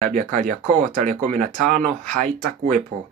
Dabi ya Kariakoo tarehe 15 haitakuwepo.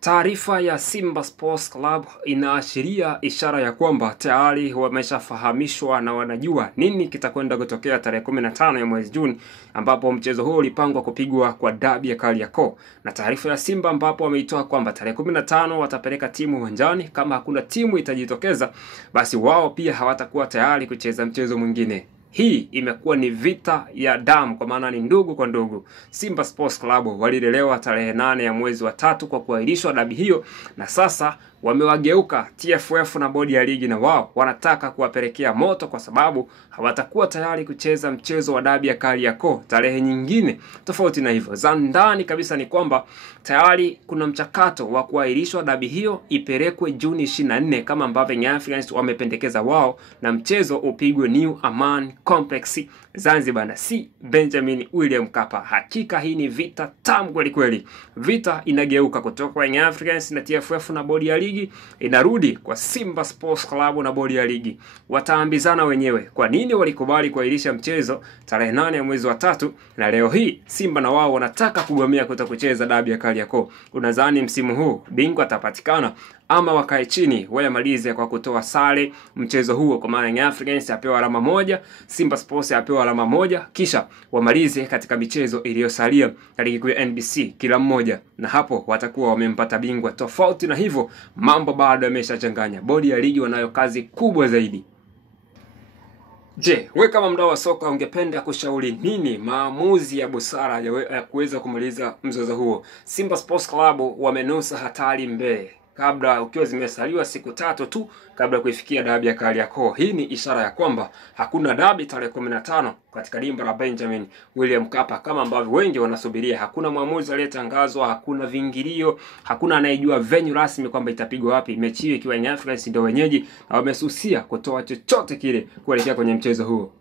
Taarifa ya Simba Sports Club inaashiria ishara ya kwamba tayari wameshafahamishwa na wanajua nini kitakwenda kutokea tarehe 15 ya mwezi Juni, ambapo mchezo huo ulipangwa kupigwa kwa dabi ya Kariakoo. Na taarifa ya Simba ambapo wameitoa kwamba tarehe 15 watapeleka timu uwanjani. Kama hakuna timu itajitokeza, basi wao pia hawatakuwa tayari kucheza mchezo mwingine. Hii imekuwa ni vita ya damu, kwa maana ni ndugu kwa ndugu. Simba Sports Club walilelewa tarehe 8 ya mwezi wa 3 kwa kuahirishwa dabi hiyo, na sasa wamewageuka TFF na bodi ya ligi, na wao wanataka kuwapelekea moto kwa sababu hawatakuwa tayari kucheza mchezo wa dabi ya Kariakoo tarehe nyingine. Tofauti na hivyo, za ndani kabisa ni kwamba tayari kuna mchakato wa kuahirishwa dabi hiyo ipelekwe Juni 24 kama ambavyo Young Africans wamependekeza wao, na mchezo upigwe New Aman Complex Zanzibar na si Benjamin William Mkapa. Hakika hii ni vita tamu kweli kweli. Vita inageuka kutoka kwa Young Africans na TFF na bodi ya ligi, inarudi kwa Simba Sports Club na bodi ya ligi. Wataambizana wenyewe kwa nini walikubali kuahirisha mchezo tarehe 8 ya mwezi wa 3, na leo hii Simba na wao wanataka kugomea kutokucheza dabi ya Kariakoo. Unadhani msimu huu bingwa atapatikana ama wakae chini wayamalize kwa kutoa sare mchezo huo, kwa maana Young Africans apewa alama 1, Simba Sports apewa alama 1, kisha wamalize katika michezo iliyosalia ligi kuu ya NBC kila mmoja, na hapo watakuwa wamempata bingwa. Tofauti na hivyo, mambo bado yameshachanganya. Bodi ya ligi wanayo kazi kubwa zaidi. Je, wewe kama mdau wa soka ungependa kushauri nini maamuzi ya busara ya kuweza kumaliza mzozo huo? Simba Sports Club wamenusa hatari mbele kabla, ukiwa zimesaliwa siku 3 tu kabla kuifikia dabi ya Kariakoo. Hii ni ishara ya kwamba hakuna dabi tarehe 15 katika dimba la Benjamin William Mkapa kama ambavyo wengi wanasubiria. Hakuna mwamuzi aliyetangazwa, hakuna vingilio, hakuna anayejua venue rasmi kwamba itapigwa wapi. Mechi hiyo ikiwa Young Africans ndio wenyeji, na wamesusia kutoa chochote kile kuelekea kwenye mchezo huo.